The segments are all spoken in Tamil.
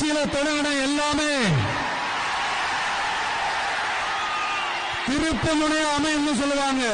ஆட்சியில தொடங்கின எல்லாமே திருப்பு முனைய அமைன்னு சொல்லுவாங்க.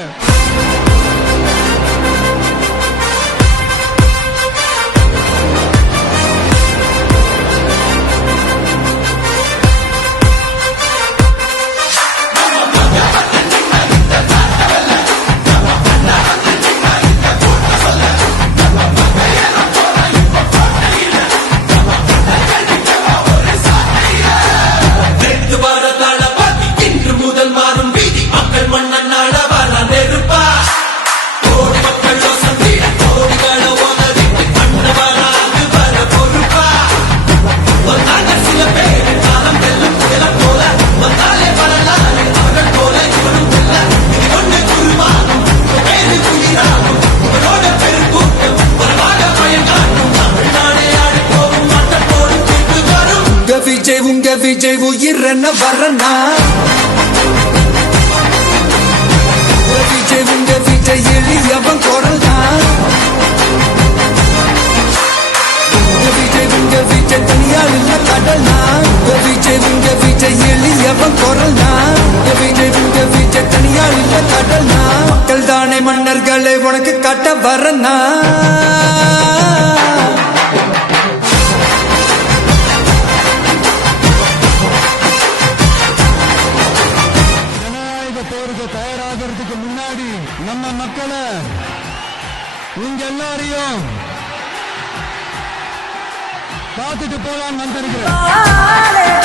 உங்க விஜய் உயிரன வரனா விஜய் உங்க விஜய் எளியவன் குரல்தான் உங்க விஜய் தனியால் இல்ல கடல்னா விஜய் உங்க விஜய் எளியவன் குரல்தான் விஜய் உங்க விஜய் தனியால் இல்ல கடல்னா மக்கள் தானே மன்னர்களை உனக்கு காட்ட வரனா தயாராகிறதுக்கு முன்னாடி நம்ம மக்களை உங்க எல்லாரையும் பார்த்துட்டு போலான்னு வந்திருக்கிறேன்.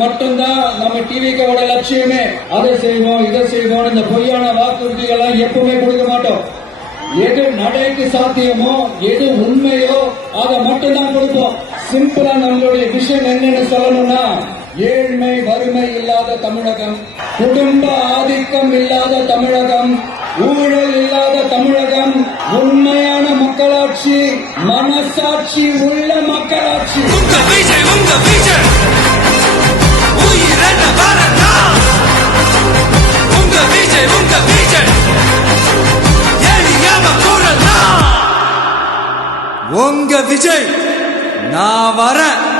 மட்டும்தான் நம்ம டிவிக்கோட லட்சியமே. அதை செய்வோம் இதை செய்வோம் இந்த பொய்யான வாக்குறுதிகளை எப்பவுமே கொடுக்க மாட்டோம். எது நடைக்கு சாத்தியமோ எது உண்மையோ அதை மட்டும்தான் கொடுப்போம். சிம்பிளா நம்மளுடைய விஷயம் என்னன்னு சொல்லணும்னா ஏழ்மை வறுமை இல்லாத தமிழகம், குடும்ப ஆதிக்கம் இல்லாத தமிழகம், ஊழல் இல்லாத தமிழகம், உண்மையான மக்களாட்சி, மனசாட்சி உள்ள மக்களாட்சி. உங்க விஜய் நான் வரேன்.